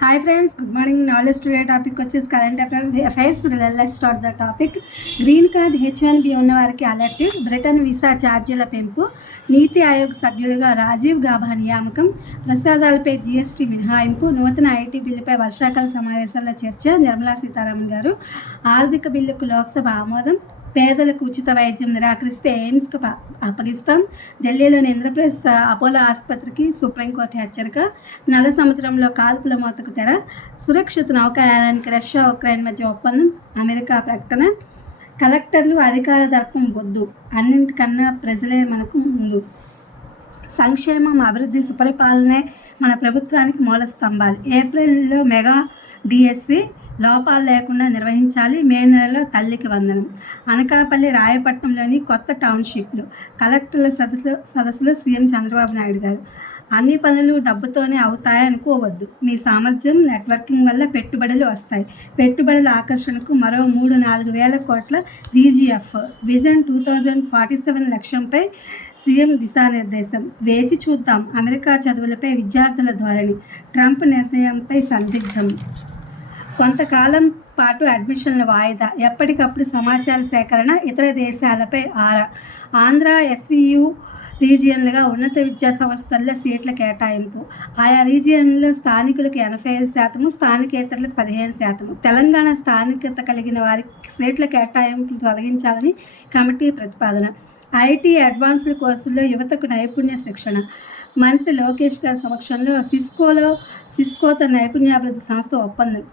Hi friends, good morning. Knowledge today topic వచ్చేసి current affairs. Let's start the topic. Green card H1B ఉన్న వారికి alert. Britain visa ఛార్జీల పెంపు. నీతి ఆయోగ్ సభ్యులుగా రాజీవ్ గాభా నియామకం. ప్రసాదాలపై GST మినహాయింపు. నూతన ఐటీ బిల్లుపై వర్షాకాల సమావేశాల్లో చర్చ. నిర్మలా సీతారామన్ గారు. ఆర్థిక బిల్లుకు లోక్సభ ఆమోదం. పేదలకు ఉచిత వైద్యం నిరాకరిస్తే ఎయిమ్స్కు అప్పగిస్తాం. ఢిల్లీలోని ఇంద్రప్రస్థ అపోలో ఆసుపత్రికి సుప్రీంకోర్టు హెచ్చరిక. నల్ల సముద్రంలో కాల్పుల మోతకు తెర. సురక్షిత నౌకాయానానికి రష్యా ఉక్రెయిన్ మధ్య ఒప్పందం. అమెరికా ప్రకటన. కలెక్టర్లు అధికార దర్పం వద్దు, అన్నింటికన్నా ప్రజలే మనకు ముందు. సంక్షేమం, అభివృద్ధి, సుపరిపాలనే మన ప్రభుత్వానికి మూల స్తంభాలు. ఏప్రిల్లో మెగా డిఎస్సి లోపాలు లేకుండా నిర్వహించాలి. మే నెలలో తల్లికి వందనం. అనకాపల్లి, రాయపట్నంలోని కొత్త టౌన్షిప్లు. కలెక్టర్ల సదస్సులో సీఎం చంద్రబాబు నాయుడు గారు. అన్ని పనులు డబ్బుతోనే అవుతాయనుకోవద్దు. మీ సామర్థ్యం, నెట్వర్కింగ్ వల్ల పెట్టుబడులు వస్తాయి. పెట్టుబడుల ఆకర్షణకు మరో 3-4 వేల కోట్ల VGF విజన్ 2047 లక్ష్యంపై సీఎం దిశానిర్దేశం. వేచి చూద్దాం. అమెరికా చదువులపై విద్యార్థుల ధోరణి. ట్రంప్ నిర్ణయంపై సందిగ్ధం. కొంతకాలం పాటు అడ్మిషన్ల వాయిదా. ఎప్పటికప్పుడు సమాచార సేకరణ. ఇతర దేశాలపై ఆరా. ఆంధ్ర SVU రీజియన్లుగా ఉన్నత విద్యా సంస్థల్లో సీట్ల కేటాయింపు. ఆయా రీజియన్లో స్థానికులకు 85%, స్థానికేతరులకు 15%. తెలంగాణ స్థానికత కలిగిన వారికి సీట్ల కేటాయింపులు తొలగించాలని కమిటీ ప్రతిపాదన. IT అడ్వాన్స్డ్ కోర్సుల్లో యువతకు నైపుణ్య శిక్షణ. మంత్రి లోకేష్ గారి సమక్షంలో సిస్కోతో నైపుణ్యాభివృద్ధి సంస్థ ఒప్పందం.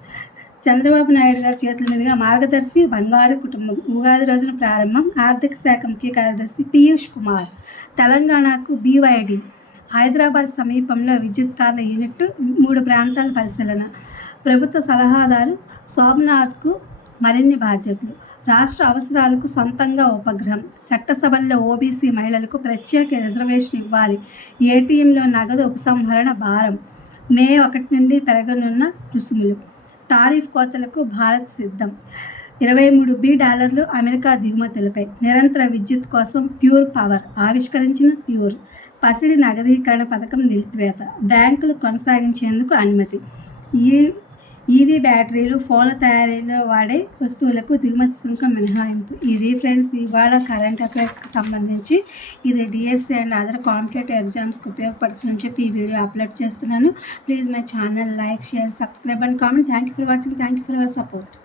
చంద్రబాబు నాయుడు గారి చేతుల మీదుగా మార్గదర్శి బంగారు కుటుంబం ఉగాది రోజున ప్రారంభం. ఆర్థిక శాఖ ముఖ్య కార్యదర్శి పీయూష్ కుమార్. తెలంగాణకు BYD. హైదరాబాద్ సమీపంలో విద్యుత్ కార్ల యూనిట్. 3 ప్రాంతాల పరిశీలన. ప్రభుత్వ సలహాదారు సోమనాథ్కు మరిన్ని బాధ్యతలు. రాష్ట్ర అవసరాలకు సొంతంగా ఉపగ్రహం. చట్టసభల్లో OBC మహిళలకు ప్రత్యేక రిజర్వేషన్ ఇవ్వాలి. ATMలో నగదు ఉపసంహరణ భారం. మే 1 నుండి పెరగనున్న రుసుములు. టారిఫ్ కోతలకు భారత్ సిద్ధం. $23 అమెరికా దిగుమతులపై. నిరంతర విద్యుత్ కోసం ప్యూర్ పవర్ ఆవిష్కరించిన ప్యూర్. పసిడి నగదీకరణ పథకం నిలిపివేత. బ్యాంకులు కొనసాగించేందుకు అనుమతి. EV బ్యాటరీలు, ఫోన్ల తయారీలో వాడే వస్తువులకు దిగుమతి సుంకం మినహాయింపు. ఇది ఫ్రెండ్స్ ఇవాళ కరెంట్ అఫైర్స్కి సంబంధించి. ఇది DSC అండ్ అదర్ కాంపిటేటివ్ ఎగ్జామ్స్కి ఉపయోగపడుతుందని చెప్పి ఈ వీడియో అప్లోడ్ చేస్తున్నాను. Please my channel like, share, subscribe and comment. Thank you for watching. Thank you for your support.